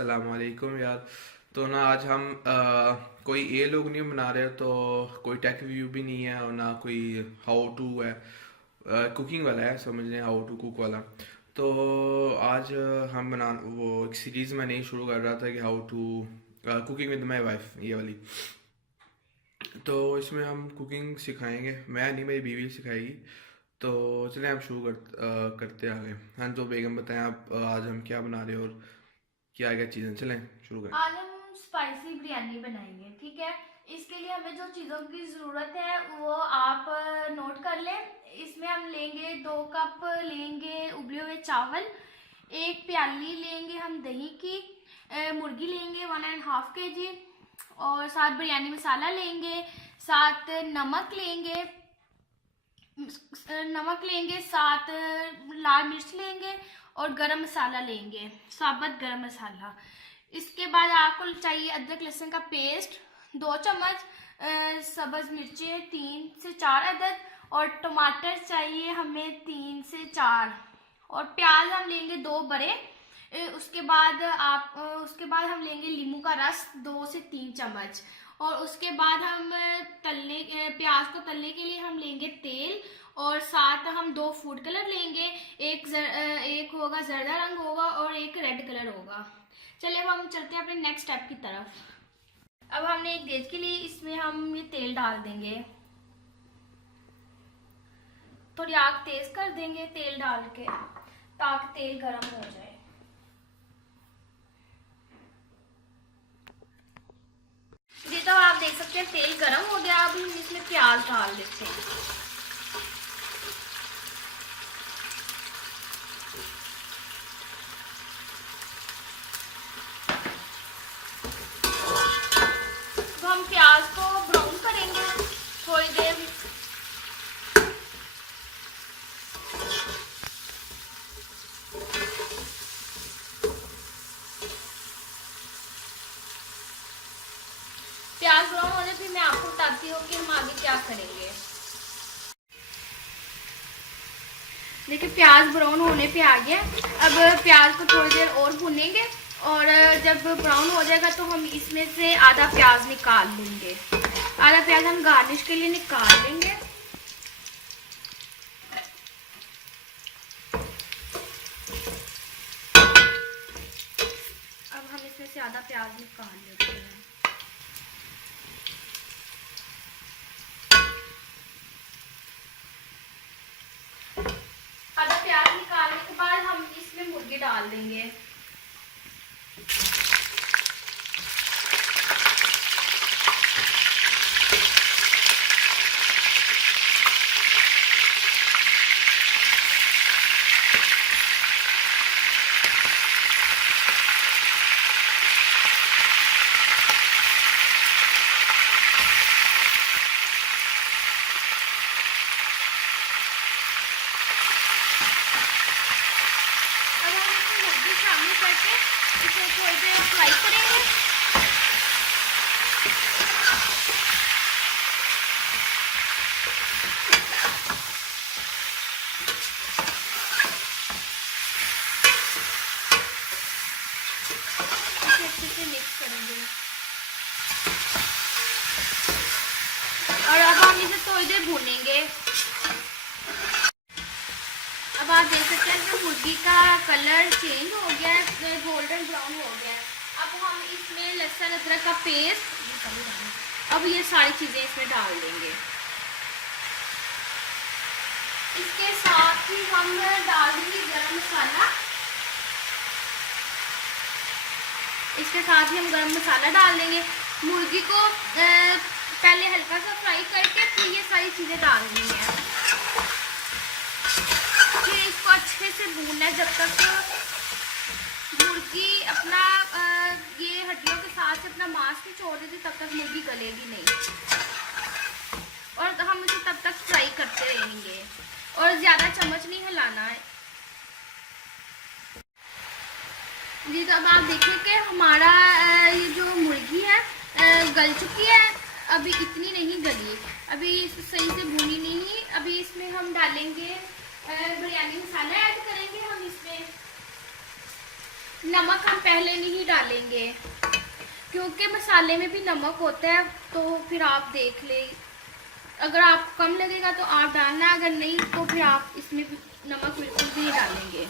सलामकुम यार। तो ना आज हम कोई ये लोग नहीं बना रहे, तो कोई टेक रिव्यू भी नहीं है और ना कोई हाउ टू है। कुकिंग वाला है, समझ लें, हाउ टू कुक वाला। तो आज हम बना वो एक सीरीज़ मैंने ये शुरू कर रहा था कि how to cooking with my wife, ये वाली। तो इसमें हम कुकिंग सिखाएंगे, मैं नहीं मेरी बीवी सिखाएगी। तो चलें आप शुरू करते आगे। हाँ तो बेगम बताएं आप, आज हम क्या बना रहे हो और क्या क्या चीज़ें, चलें शुरू करें। आज हम स्पाइसी बिरयानी बनाएंगे, ठीक है। इसके लिए हमें जो चीज़ों की ज़रूरत है वो आप नोट कर लें। इसमें हम लेंगे 2 कप लेंगे उबले हुए चावल, 1 प्याली लेंगे हम दही की, मुर्गी लेंगे 1.5 kg, और साथ बिरयानी मसाला लेंगे, साथ नमक लेंगे, साथ लाल मिर्च लेंगे और गरम मसाला लेंगे, साबुत गरम मसाला। इसके बाद आपको चाहिए अदरक लहसुन का पेस्ट 2 चम्मच, सब्ज मिर्चें 3 से 4 अदद, और टमाटर चाहिए हमें 3 से 4, और प्याज हम लेंगे 2 बड़े। उसके बाद हम लेंगे नींबू का रस 2 से 3 चम्मच, और उसके बाद हम प्याज को तलने के लिए हम लेंगे तेल, और साथ हम 2 फूड कलर लेंगे। एक होगा जर्दा रंग होगा और एक रेड कलर होगा। चलिए अब हम चलते हैं अपने नेक्स्ट स्टेप की तरफ। अब हमने एक देज के लिए इसमें हम ये तेल डाल देंगे, थोड़ी आग तेज कर देंगे तेल डाल के, ताकि तेल गर्म हो जाए। जी तो आप देख सकते हैं तेल गर्म हो गया। अब हम इसमें प्याज डाल देते हैं। तो हम प्याज को ब्राउन करेंगे थोड़ी देर। प्याज ब्राउन होने फिर मैं आपको बताती हूँ कि हम आगे क्या करेंगे। देखिए प्याज ब्राउन होने पे आ गया। अब प्याज को थोड़ी देर और भूनेंगे, और जब ब्राउन हो जाएगा तो हम इसमें से आधा प्याज निकाल लेंगे। आधा प्याज हम गार्निश के लिए निकाल लेंगे। अब हम इसमें से आधा प्याज निकाल लेते हैं। आधा प्याज निकालने के बाद हम इसमें मुर्गी डाल देंगे। अब हम इसमें मुर्गी शामिल करके इसे थोड़ी देर फ्राई करेंगे। इसे अच्छे से मिक्स करेंगे, और अब हम इसे थोड़ी देर भूनेंगे। अब आप देख सकते हैं कि मुर्गी का कलर चेंज हो गया है, गोल्डन ब्राउन हो गया है। अब हम इसमें लहसुन अदरक का पेस्ट, अब ये सारी चीज़ें इसमें डाल देंगे। इसके साथ ही हम डाल देंगे गरम मसाला। इसके साथ ही हम गरम मसाला डाल देंगे। मुर्गी को पहले हल्का सा फ्राई करके फिर ये सारी चीज़ें डालनी है। फिर इसको अच्छे से भूनना है जब तक मुर्गी अपना ये हड्डियों के साथ से अपना मांस नहीं छोड़ देती, तब तक मुर्गी गलेगी नहीं। और हम इसे तब तक फ्राई करते रहेंगे, और ज़्यादा चम्मच नहीं हिलाना है। जी तो अब आप देखिए कि हमारा ये जो मुर्गी है गल चुकी है। अभी इतनी नहीं गली, अभी सही से भूनी नहीं। अभी इसमें हम डालेंगे बिरयानी मसाला ऐड करेंगे। हम इसमें नमक हम पहले नहीं डालेंगे। डालेंगे, क्योंकि मसाले में भी नमक होता है, तो फिर आप देख ले, अगर आप कम लगेगा तो आप डालना, अगर नहीं तो फिर आप इसमें नमक बिल्कुल भी नहीं डालेंगे।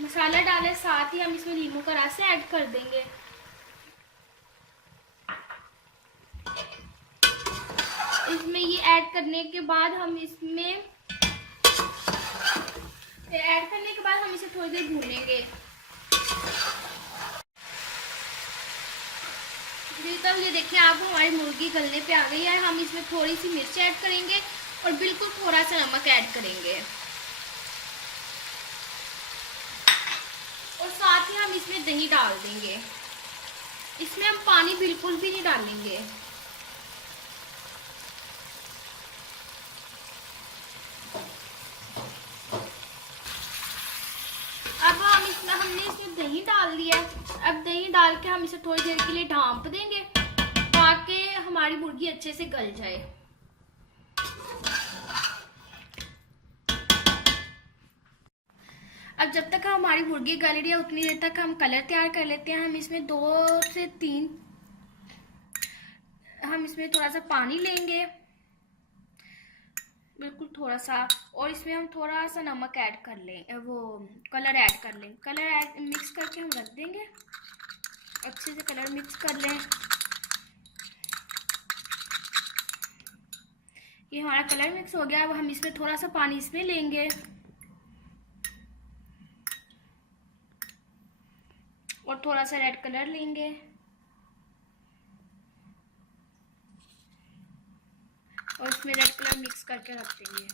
मसाला डाले साथ ही हम इसमें नींबू का रस ऐड कर देंगे। इसमें ये ऐड करने के बाद हम इसमें इसे थोड़ी देर भूनेंगे। तब ये देखिए आप हमारी मुर्गी गलने पे आ गई है। हम इसमें थोड़ी सी मिर्च ऐड करेंगे और बिल्कुल थोड़ा सा नमक ऐड करेंगे, और साथ ही हम इसमें दही डाल देंगे। इसमें हम पानी बिल्कुल भी नहीं डालेंगे। अब हमने इसमें दही डाल दिया। अब दही डाल के हम इसे थोड़ी देर के लिए ढांप देंगे ताकि हमारी मुर्गी अच्छे से गल जाए। अब जब तक हमारी मुर्गी गल रही है उतनी देर तक हम कलर तैयार कर लेते हैं। हम इसमें 2 से 3 हम इसमें थोड़ा सा पानी लेंगे, बिल्कुल थोड़ा सा, और इसमें हम थोड़ा सा नमक ऐड कर लें, वो कलर ऐड कर लें। कलर ऐड मिक्स करके हम रख देंगे। अच्छे से कलर मिक्स कर लें। ये हमारा कलर मिक्स हो गया। अब हम इसमें थोड़ा सा पानी इसमें लेंगे और थोड़ा सा रेड कलर लेंगे और इसमें रेड कलर मिक्स करके रख देंगे।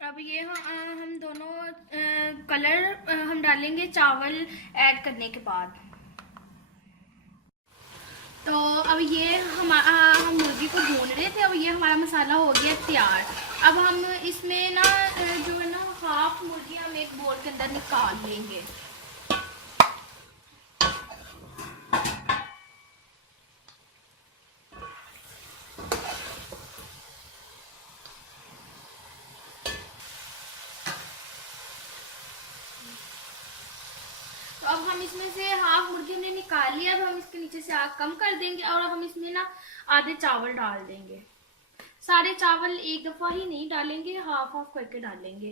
अब ये हम दोनों कलर हम डालेंगे चावल ऐड करने के बाद। तो अब ये हम मुर्गी को भून रहे थे। अब ये हमारा मसाला हो गया तैयार। अब हम इसमें ना जो है ना हाफ मुर्गी हम एक बोल के अंदर निकाल लेंगे। अब हम इसमें से हाफ मुर्गी हमने निकाल लिया। अब हम इसके नीचे से आग कम कर देंगे और हम इसमें ना आधे चावल डाल देंगे। सारे चावल एक दफा ही नहीं डालेंगे, हाफ हाफ करके डालेंगे।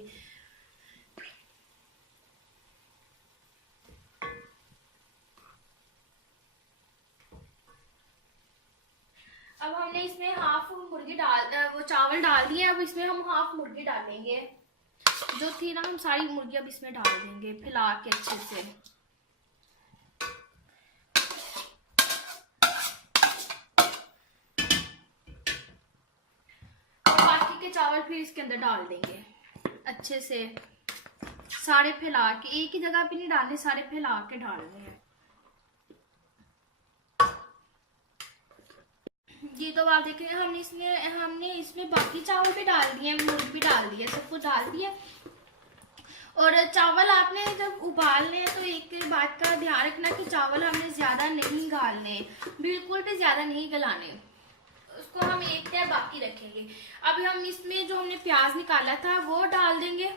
अब हमने इसमें हाफ मुर्गी वो चावल डाल दिए। अब इसमें हम हाफ मुर्गी डालेंगे जो थी ना, हम सारी मुर्गी अब इसमें डाल देंगे फैला के अच्छे से। चावल फिर इसके अंदर डाल देंगे अच्छे से, सारे फैला के। एक ही जगह पे नहीं डालने, सारे फैला के डालने हैं। ये तो आप देखें हमने इसमें बाकी चावल भी डाल दिए, मुर्गी भी डाल दिया, सब कुछ डाल दिया। और चावल आपने जब उबालने हैं तो एक बात का ध्यान रखना कि चावल हमने ज्यादा नहीं गालने, बिल्कुल भी ज्यादा नहीं गलाने। उसको हम एक टाइम बाकी रखेंगे। अब हम इसमें जो हमने प्याज निकाला था वो डाल देंगे।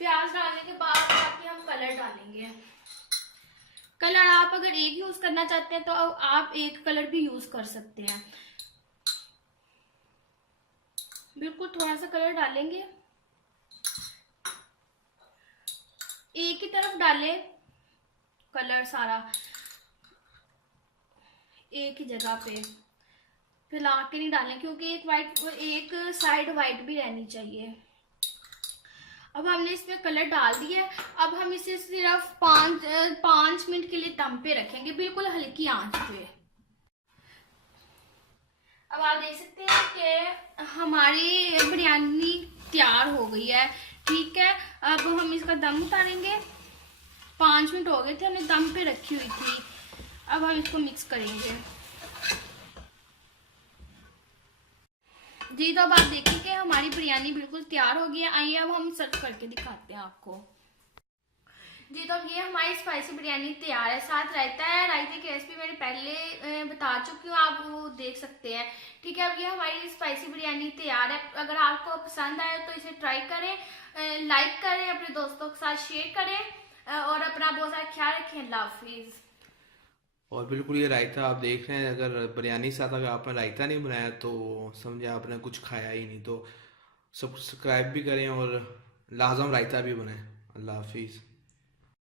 प्याज डालने के बाद बाकी हम कलर डालेंगे। कलर आप अगर एक यूज करना चाहते हैं तो आप एक कलर भी यूज कर सकते हैं। बिल्कुल थोड़ा सा कलर डालेंगे, एक ही तरफ डालें कलर सारा, एक ही जगह पे फैला के नहीं डालें, क्योंकि एक साइड वाइट भी रहनी चाहिए। अब हमने इसमें कलर डाल दिया। अब हम इसे सिर्फ 5 मिनट के लिए दम पे रखेंगे, बिल्कुल हल्की आंच पे। अब आप देख सकते हैं कि हमारी बिरयानी तैयार हो गई है। ठीक है, अब हम इसका दम उतारेंगे। 5 मिनट हो गए थे, हमने दम पे रखी हुई थी। अब हम इसको मिक्स करेंगे। जी, तो अब आप देखिए कि हमारी बिरयानी बिल्कुल तैयार हो गई है। आइए अब हम सर्व करके दिखाते हैं आपको। जी तो अब ये हमारी स्पाइसी बिरयानी तैयार है। साथ रायता है, रायते की रेसिपी मैंने पहले बता चुकी हूँ, आप वो देख सकते हैं। ठीक है, अब ये हमारी स्पाइसी बिरयानी तैयार है। अगर आपको पसंद आए तो इसे ट्राई करें, लाइक करें, अपने दोस्तों के साथ शेयर करें, और अपना बहुत सारा ख्याल रखें। अल्लाह हाफिज़। और बिल्कुल ये रायता आप देख रहे हैं, अगर बिरयानी के साथ अगर आपने रायता नहीं बनाया तो समझे आपने कुछ खाया ही नहीं। तो सब्सक्राइब भी करें और लाजम रायता भी बनाएं। अल्लाह हाफिज़।